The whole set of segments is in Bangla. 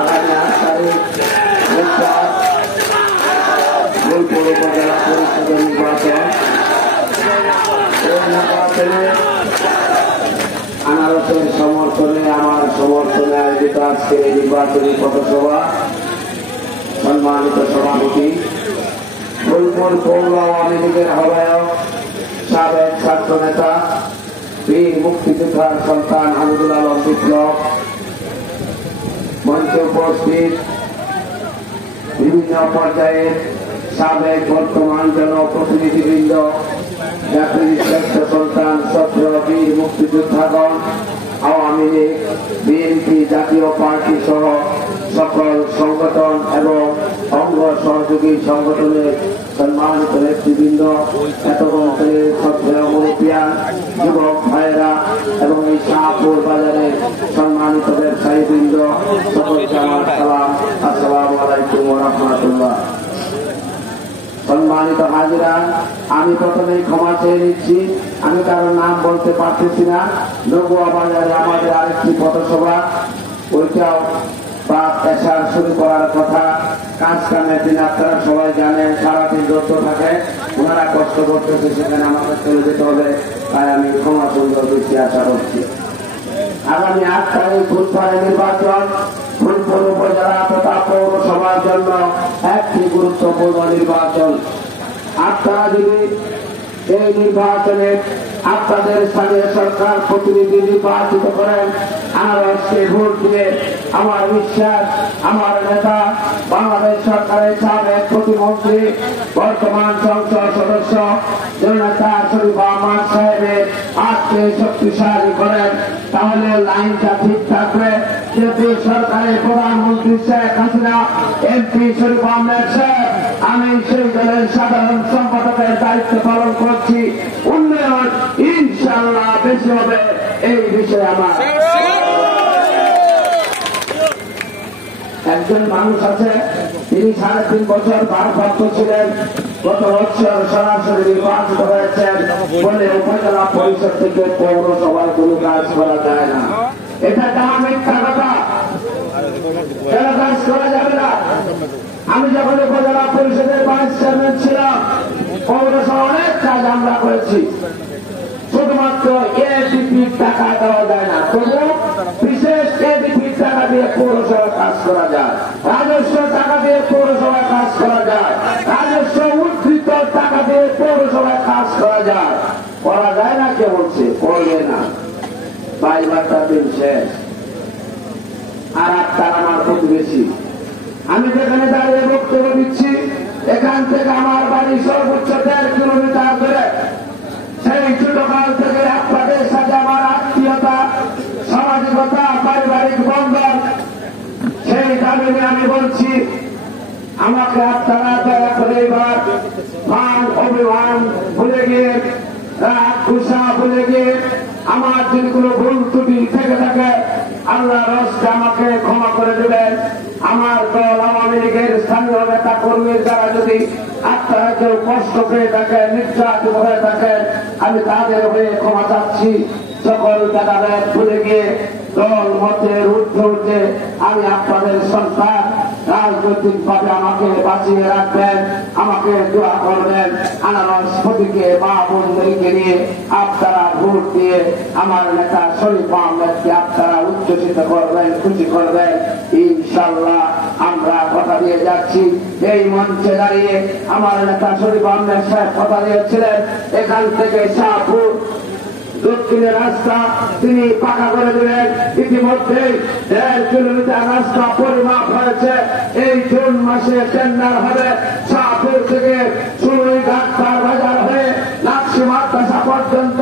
আগামী 8 তারিখ বোলপুর উপজেলা পরিষদের নির্বাচন। এই নির্বাচনে আনারসের সমর্থনে, আমার সমর্থনে আয়োজিত আজকের এই নির্বাচনী পথসভা সম্মানিত সভাপতি, বোলপুর পৌর আওয়ামী লীগের আহ্বায়ক, সাবেক ছাত্র নেতা, বীর মুক্তিযোদ্ধার সন্তান হামিদুল আলম বিপ্লব, মঞ্চে উপস্থিত বিভিন্ন পর্যায়ের সাবেক বর্তমান জনপ্রতিনিধিবৃন্দ, জাতির শ্রেষ্ঠ সন্তান ছাত্র বীর মুক্তিযোদ্ধাগণ, আওয়ামী লীগ, বিএনপি, জাতীয় পার্টি সহ সকল সংগঠন এবং অঙ্গ সহযোগী সংগঠনের সম্মানিত নেতৃবৃন্দ, এতক্ষণের শ্রদ্ধেয় মুরব্বিয়ান, যুবক ভাইয়েরা এবং এই শাহপুর বাজারের সম্মানিত ব্যবসায়ীবৃন্দ, সকলকে আমার সালাম, আসসালামু আলাইকুম ওয়া রাহমাতুল্লাহ। সম্মানিত হাজিরা, আমি প্রথমেই ক্ষমা চেয়ে নিচ্ছি, আমি কারোর নাম বলতে পারতেছি না। নগুয়া বাজারে আমাদের আরেকটি পথসভা, ওইটাও বা পেশার শুরু করার কথা। কাজ কামের দিন আপনারা সবাই জানেন, সারাদিন যত থাকে, ওনারা কষ্ট করতেছে, সেখানে আমাকে চলে যেতে হবে, তাই আমি ক্ষমা সুন্দর দৃষ্টি আশা করছি। আগামী 8 তারিখ বুধবারের নির্বাচন ফুলপুর উপজেলা তথা পৌরসভার জন্য একটি গুরুত্বপূর্ণ নির্বাচন। আপনারা যদি এই নির্বাচনে আপনাদের স্থানীয় সরকার প্রতিনিধি নির্বাচিত করেন, আনারসকে ভোট দিয়ে, আমার বিশ্বাস আমার নেতা, বাংলাদেশ সরকারের সাবেক প্রতিমন্ত্রী, বর্তমান সংসদ সদস্য জননেতা শরীফ আহমদ সাহেবের হাতকে শক্তিশালী করেন, তাহলে লাইনটা ঠিক থাকবে। যেহেতু সরকারের প্রধানমন্ত্রী শেখ হাসিনা, এমপি শরীফ আহমেদ সাহেব, আমি সেই দলের সাধারণ সম্পাদকের দায়িত্ব পালন করছি, উন্নয়ন ইনশাআল্লাহ বেশি হবে, এই বিষয়ে আমার একজন মানুষ আছে, তিনি 3.5 বছর ভারপ্রাপ্ত ছিলেন, গত বছর সরাসরি নির্বাচিত হয়েছেন বলে উপজেলা পরিষদ থেকে পৌরসভার কোন কাজ করা যায় না। এটা তার মিথ্যা কথা, কেন কাজ করা যাবে না? আমি যখন উপজেলা পরিষদের ভাইস চেয়ারম্যান ছিলাম, পৌরসভা অনেক কাজ আমরা করেছি, শুধুমাত্র এডিপির টাকা দেওয়া যায় না, তবুও বিশেষ এডিপির টাকা দিয়ে পৌরসভায় কাজ করা যায়, রাজস্ব টাকা দিয়ে পৌরসভায় কাজ করা যায়, রাজস্ব উদ্ধৃত টাকা দিয়ে পৌরসভায় কাজ করা যায়। করা যায় না কে বলছে? করবে না, 22 দিন শেষ। আর আপনার আমার প্রতিবেশী, আমি যেখানে দাঁড়িয়ে বক্তব্য দিচ্ছি, এখান থেকে আমার বাড়ি সর্বোচ্চ 1.5 কিলোমিটার দূরে। সেই ছোটকাল থেকে আপনাদের সাথে আমার আত্মীয়তা, সামাজিকতা, পারিবারিক বন্ধন, সেই দাবি আমি বলছি, আমাকে আপনারা দয়া করে এবার মান অভিমান ভুলে গিয়ে, রাগ গুসা ভুলে গিয়ে, আমার যদি কোনো ভুল ত্রুটি থেকে থাকে, আল্লাহ রসকে আমাকে ক্ষমা করে দেবেন। আমার দল আওয়ামী লীগের স্থানীয় নেতা কর্মীর দ্বারা যদি আপনারা কেউ কষ্ট পেয়ে থাকেন, নির্যাতিত হয়ে থাকেন, আমি তাদের হয়ে ক্ষমা চাচ্ছি। সকল ভেদাভেদ ভুলে গিয়ে দল মতের ঊর্ধ্বে উঠে আমি আপনাদের সন্তান, রাজনৈতিক ভাবে আমাকে বাঁচিয়ে রাখবেন, আমাকে দোয়া করবেন। আনারস প্রতীকে মা বোনদেরকে নিয়ে আপনারা ভোট দিয়ে আমার নেতা শরীফ আহমেদকে আপনারা উচ্ছ্বসিত করবেন, খুশি করবেন। ইনশাআল্লাহ আমরা কথা দিয়ে যাচ্ছি। এই মঞ্চে দাঁড়িয়ে আমার নেতা শরীফ আহমেদ সাহেব কথা দিয়েছিলেন, এখান থেকে শাহপুর দক্ষিণের রাস্তা তিনি পাকা করে দিলেন। ইতিমধ্যে 1.5 কিলোমিটার রাস্তা পরিমাপ হয়েছে। এই জুন মাসে টেন্ডার হবে। শাহপুর থেকে সুরুইঘাট বাজার হয়ে লাক্সি মাদ্রাসা পর্যন্ত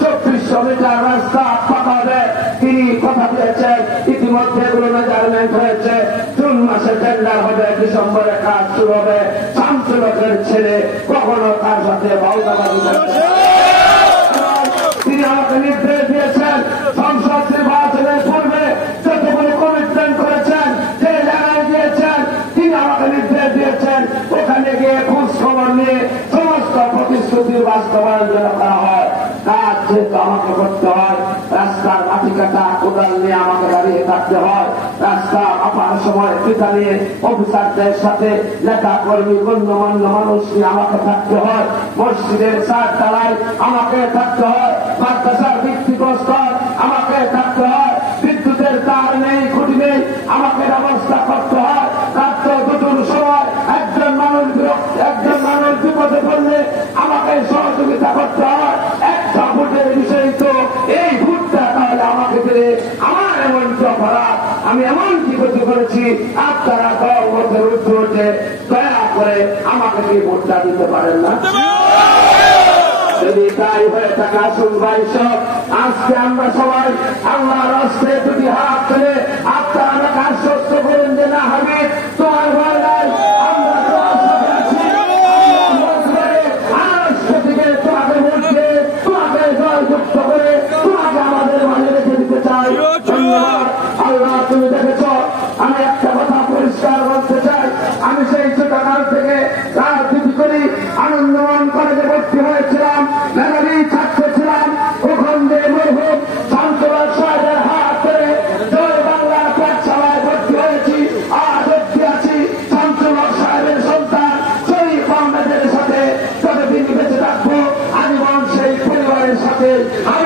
2400 মিটার রাস্তা পাকা হবে। তিনি কথা দিয়েছেন, ইতিমধ্যে এগুলো মেজারমেন্ট হয়েছে। জুন মাসে টেন্ডার হবে, ডিসেম্বরে কাজ শুরু হবে। শামসুলকের ছেলে কখনো তার সাথে বাউদাবাদি করছে। তিনি আমাকে নির্দেশ দিয়েছেন, সংসদ নির্বাচনের পূর্বে যতগুলো কমিটমেন্ট করেছেন, যে জায়গায় দিয়েছেন, তিনি আমাকে নির্দেশ দিয়েছেন ওখানে গিয়ে খোঁজ খবর নিয়ে সমস্ত প্রতিশ্রুতির বাস্তবায়ন যেন করা হয়। কাজ যেহেতু আমাকে করতে হয়, রাস্তা রাস্তার মাটি কাটা কোদাল নিয়ে আমাকে দাঁড়িয়ে থাকতে হয়, রাস্তা মাপার সময় পিতা নিয়ে অফিসারদের সাথে নেতা কর্মী গণ্যমান্য মানুষ নিয়ে আমাকে থাকতে হয়, মসজিদের 4 তলায় আমাকে থাকতে হয়, মাদ্রাসার ভিত্তিগ্রস্ত আমাকে থাকতে হয়, বিদ্যুতের তার নেই খুঁটি নেই আমাকে ব্যবস্থা করতে হয়, রাত্র 2টোর সময় একজন মানুষ বিপদে পড়লে আমাকে সহযোগিতা করতে হয়। একটা ভোটের বিষয় তো এই ভোটটা তাহলে আমাকে দিলে আমার এমন কি অপরাধ, আমি এমন কি ক্ষতি করেছি, আপনারা 10 বছর উঠে দয়া করে আমাকে কি ভোটটা দিতে পারেন না? যদি তাই হয়ে থাকে আসুন ভাই সব আজকে আমরা সবাই আল্লাহর রাস্তে দুটি হাত তুলে আপনারা আমাকে আশ্বস্ত করুন যে না হবে তোমার ভয় নাই, আমরা তোমার সাথে আছি, থেকে তোমাকে বলছে তোমাকে জয়যুক্ত করে তোমাকে আমাদের মাঝে রেখে দিতে চাই। ধন্যবাদ আল্লাহ, তুমি দেখেছ আমি একটা কথা পরিষ্কার বলতে চাই, আমি সেই ছোটকাল থেকে রাজনীতি করি, আনন্দমন কলেজে ভর্তি হয়েছিলাম, মেধাবী ছাত্র ছিলাম, ওখান দিয়ে মরহুম শামসুল্লাহ সাহেবের হাত ধরে জয় বাংলার পাঠশালায় ভর্তি হয়েছি, আজ অব্দি আছি শামসুল্লাহ সাহেবের সন্তান শরীফ আহমেদের সাথে, যতদিন বেঁচে থাকবো আজীবন সেই পরিবারের সাথে আমি